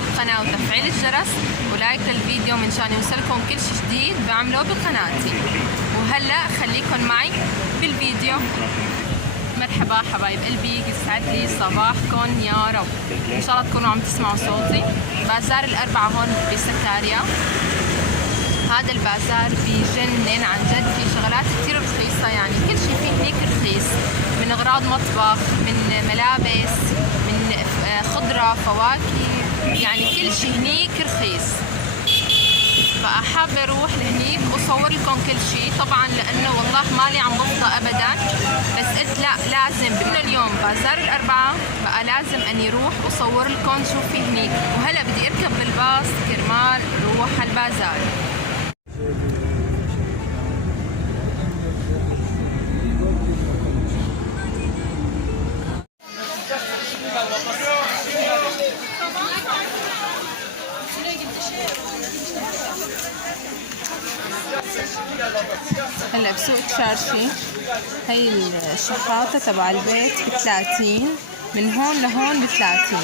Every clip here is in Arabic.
بالقناة وتفعيل الجرس ولايك للفيديو منشان يوصلكم كل شي جديد بعمله بقناتي. وهلا خليكم معي بالفيديو. مرحبا حبايب قلبي، يسعد لي صباحكم يا رب. ان شاء الله تكونوا عم تسمعوا صوتي. بازار الأربعة هون بسكاريا. هذا البازار بجنن عن جد، في شغلات كثير رخيصة، يعني كل شيء فيه هنيك رخيص، من اغراض مطبخ، من ملابس، من خضرة، فواكه، يعني كل شيء هنيك رخيص. فحابة اروح لهنيك واصور لكم كل شيء، طبعا لانه والله مالي عم بفضى ابدا، بس قلت لا لازم من اليوم بازار الأربعة بقى لازم اني اروح واصور لكم شو في هنيك. وهلا بدي اركب بالباص كرمال روح على البازار. هلا بسوق تشارشي. هي الشحاطة تبع البيت ب30، من هون لهون ب30،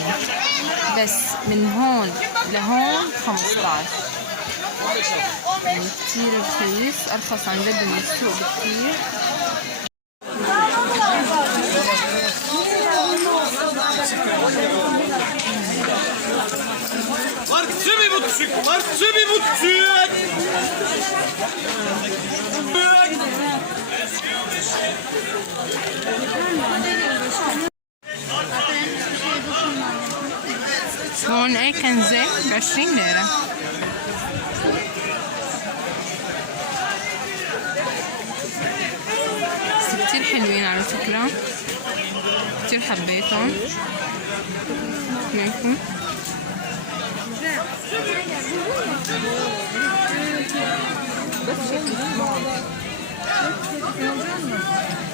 بس من هون لهون 15، يعني كتير رخيص، ارخص عن جد من السوق بكتير. هون اي كنزة ب20 ليرة. بس كتير حلوين على فكرة، كتير حبيتهم. شايفوا؟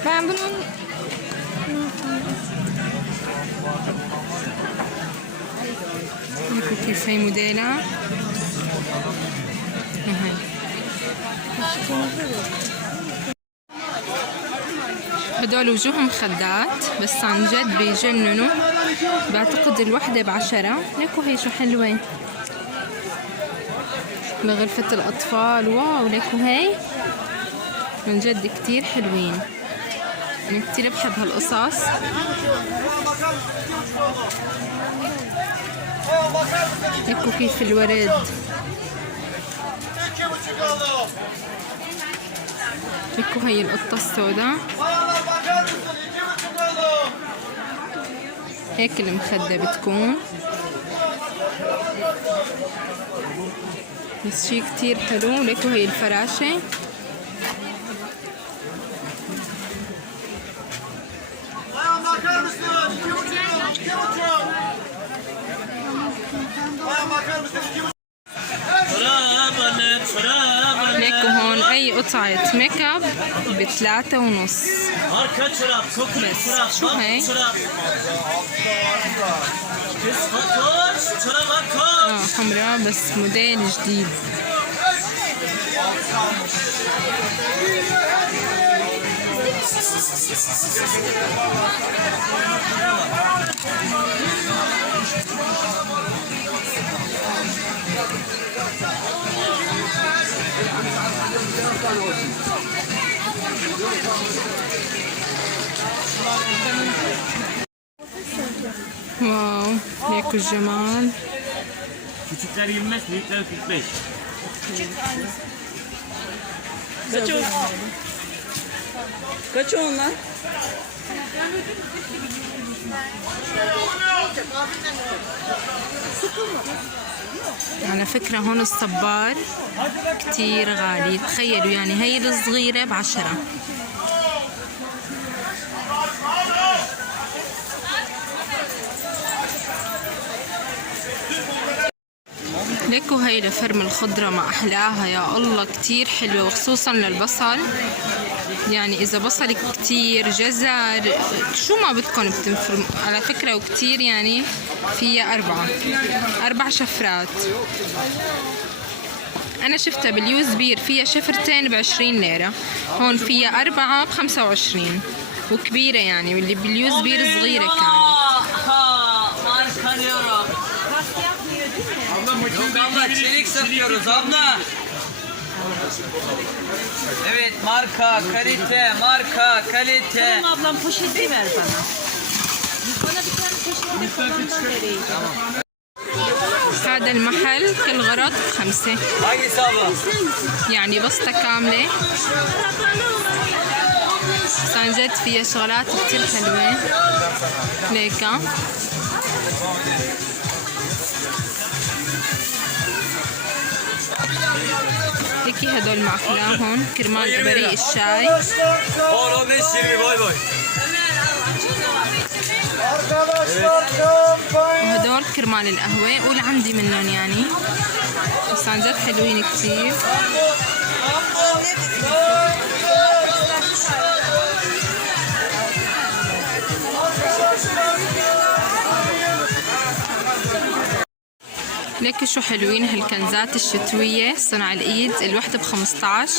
Ben bunun كيف هي موديلها. هدول وجوههم خدات بس عن جد بيجننوا. بعتقد الوحدة ب10. ليكوا هي شو حلوة لغرفة الأطفال. واو ليكوا هي من جد كتير حلوين، أنا كتير بحب هالقصص. ليكوا كيف الورد. ليكوا هي القطة السوداء، هيك المخدة بتكون، بس شي كتير حلو. ليكوا هي الفراشة، ليكوا هون اي قطعة ميك اب ب3.5. بس شو هي؟ حمراء بس موديل جديد. واو ليكوا الجمال. Küçükler 25, büyükler 45. Kaç onlar? على فكرة هون الصبار كتير غالي. تخيلوا يعني هي الصغيرة ب10. ليكوا هي لفرم الخضرة ما أحلاها يا الله، كتير حلوة، وخصوصا للبصل. يعني إذا بصلك كتير، جزر، شو ما بدكم بتنفرم على فكرة. وكتير يعني فيها 4 شفرات. أنا شفتها باليوز بير، فيها شفرتين ب20 ليرة، هون فيها 4 ب25، وكبيرة يعني، واللي باليوز بير صغيرة كانت. makine Yok abla çelik satıyoruz abla. Evet marka, kalite, marka, kalite. Tamam ablam poşeti ver bana. Bana bir tane poşet de kolandan vereyim. هذا المحل كل غرض ب5 Hangisi abla? يعني بسطة كاملة بس عن جد فيها شغلات كتير حلوة ليكا هيكي هدول معفلاهم كرمال بريق الشاي 15-20 bay bay. وهدول كرمال القهوة قول عندي منهم يعني بس عن جد حلوين كتير ليكوا شو حلوين هالكنزات الشتوية صنع الإيد الوحدة ب15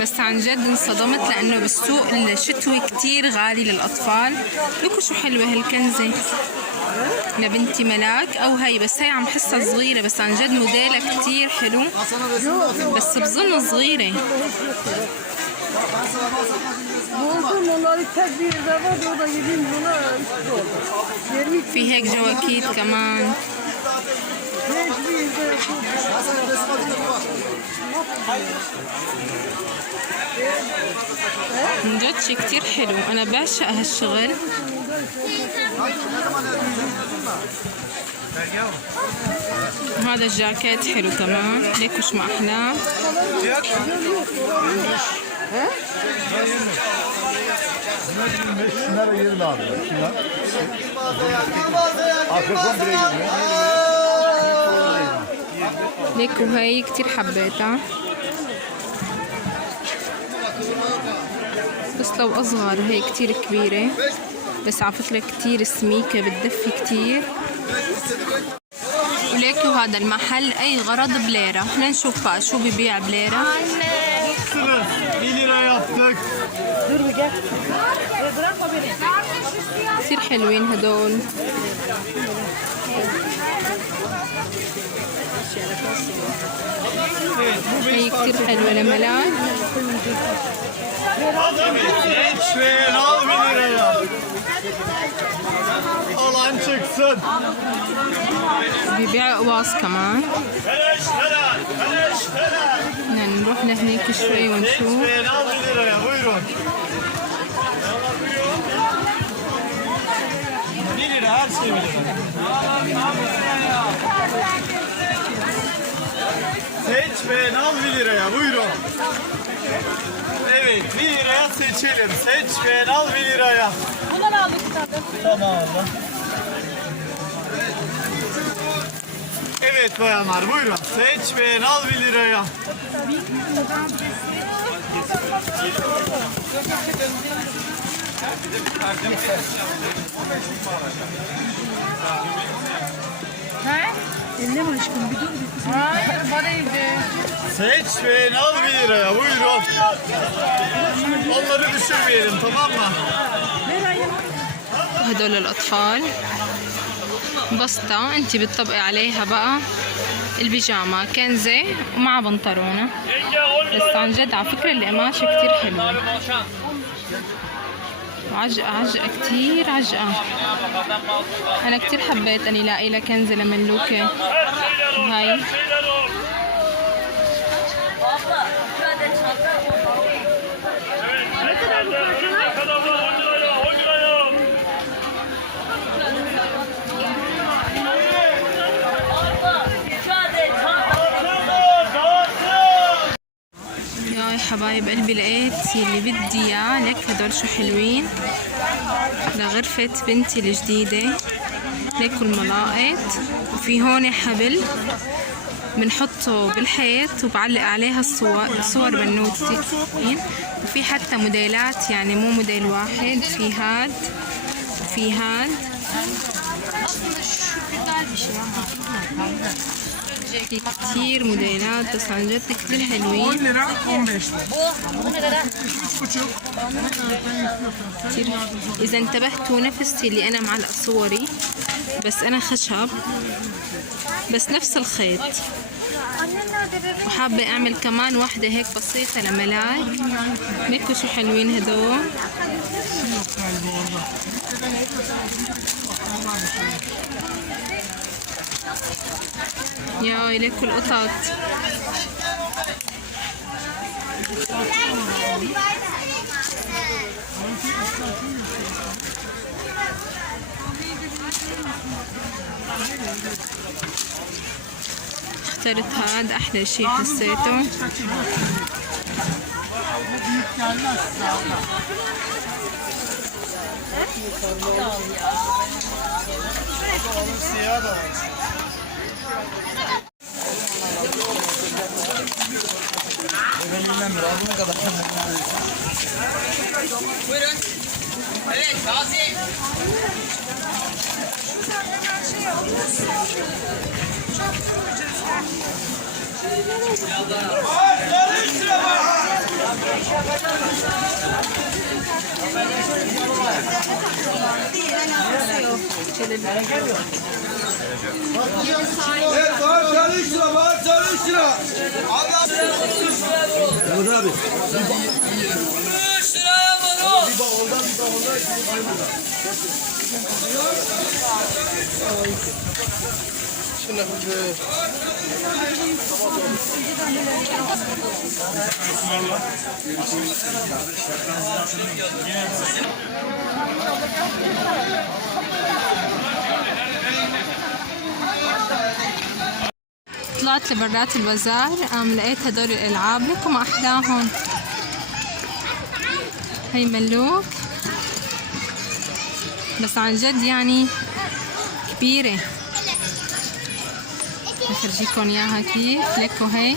بس عن جد انصدمت لأنه بالسوق الشتوي كتير غالي للأطفال. ليكوا شو حلوة هالكنزة لبنتي ملاك أو هي بس هي عم حسها صغيرة بس عن جد موديلها كتير حلو بس بظن صغيرة. في هيك جواكيت كمان من جد شي كتير حلو أنا بعشق هالشغل. هذا الجاكيت حلو كمان ليكوا شو ما أحلاه. Şunlara yerin abi. Şunlar. Afrikon bile girmiyor. ليكوا هاي كتير حبيتها بس لو أصغر هي كتير كبيرة بس على فكرة كتير سميكة بتدفي كتير. وليكوا هذا المحل أي غرض بليرة. خلينا نشوف بقى شو ببيع بليرة. 1 lira yaptık. كتير حلوين هدول. هي كتير حلوة لملاك. Lütfen al 1 liraya. Alan çıksın. بيبيعوا قواص كمان. بدنا نروح لهنيك شوي ونشوف. Lütfen al 1 liraya buyurun. 1 lira her şey 1 lira. Seç beğen al 1 liraya buyurun. Evet 1 liraya seçelim. Seç beğen al 1 liraya. Bundan aldık tabii. Tamam abla. Evet bayanlar buyurun. Seç beğen al 1 liraya. Hayır paraydı. Seç beğen al 1 liraya buyurun. Onları düşürmeyelim tamam mı? وهدول الأطفال بسطة انتي بتطبقي عليها بقى البيجامة كنزة ومع بنطلونة بس عن جد على فكرة القماشة كتير حلوة عجقة عجقة كتير عجقة. أنا كتير حبيت أني لاقي لها كنزة لملوكة هاي يا حبايب قلبي لقيت اللي بدي اياه. لك هدول شو حلوين لغرفة بنتي الجديدة. ليكوا الملاقط وفي هون حبل بنحطه بالحيط وبعلق عليها صور بنوتي وفي حتى موديلات يعني مو موديل واحد. في هاد وفي هاد في كتير موديلات بس عن جد كتير حلوين. كتير إذا انتبهتوا نفس اللي أنا معلقة صوري بس أنا خشب بس نفس الخيط. وحابة اعمل كمان واحدة هيك بسيطة لملاك. ليكوا شو حلوين هدول. ياي ليكوا القطط. اخترت هاد احلى شي حسيته. Buyurun. Evet, taze. Evet, var 40 lira, var 40 lira. Mehmet abi. 3 liraya marul. طلعت لبرات البازار لقيت هدول الألعاب. لكم أحلاهم. هي ملوك بس عن جد يعني كبيرة. بفرجيكم إياها كيف. لكو هي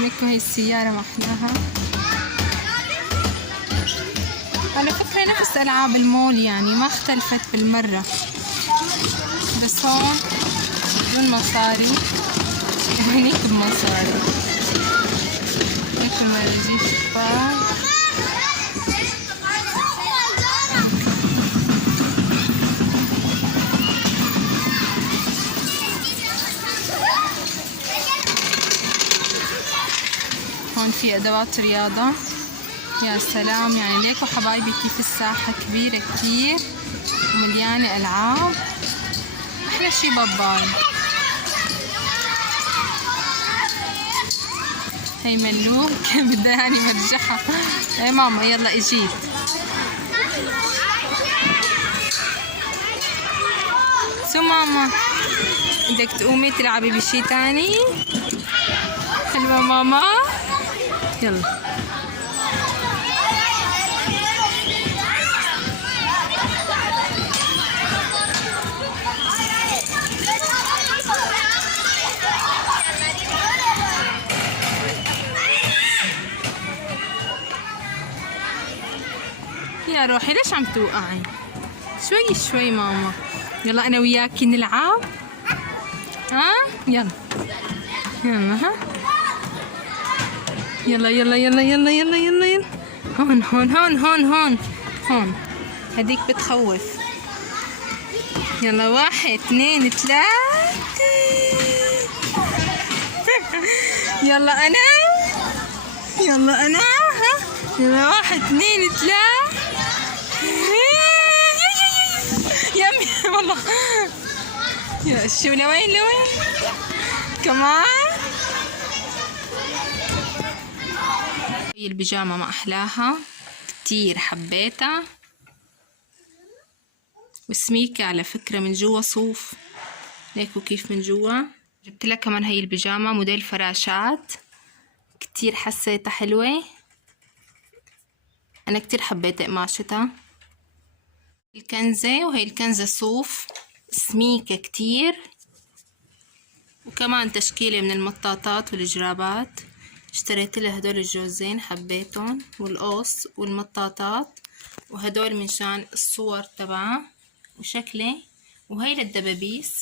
لكو هي السيارة ما أحلاها. على فكرة نفس ألعاب المول يعني ما اختلفت بالمرة. بس هون بدون مصاري وهنيك بمصاري. هيك المراجيح شفاف. هون في أدوات رياضة. يا سلام يعني ليكوا حبايبي كيف الساحة كبيرة كتير ومليانة ألعاب. أحلى شي باباي. هي ملوك بدها يعني مرجحة. ايه ماما يلا اجيت. شو ماما بدك تقومي تلعبي بشي تاني؟ حلوة ماما. يلا يا روحي ليش عم توقعي؟ شوي شوي ماما. يلا انا وياكي نلعب. ها يلا يلا. ها يلا يلا يلا يلا يلا يلا يلا. هون هون هون هون هون هون. هديك بتخوف. يلا 1 2 3. يلا انا. يلا انا. ها يلا 1 2 3. يمي والله. يا شو لوين لوين كمان. هي البيجامة ما أحلاها كتير حبيتها. وسميكة على فكرة من جوا صوف. ليكوا كيف من جوا. جبت لها كمان هي البيجامة موديل فراشات. كتير حسيتها حلوة. أنا كتير حبيت قماشتها. الكنزة وهي الكنزة صوف سميكة كتير. وكمان تشكيلة من المطاطات والجرابات. اشتريت لها هدول الجوزين حبيتهم والقص والمطاطات. وهدول من شان الصور تبعها وشكله. وهي للدبابيس.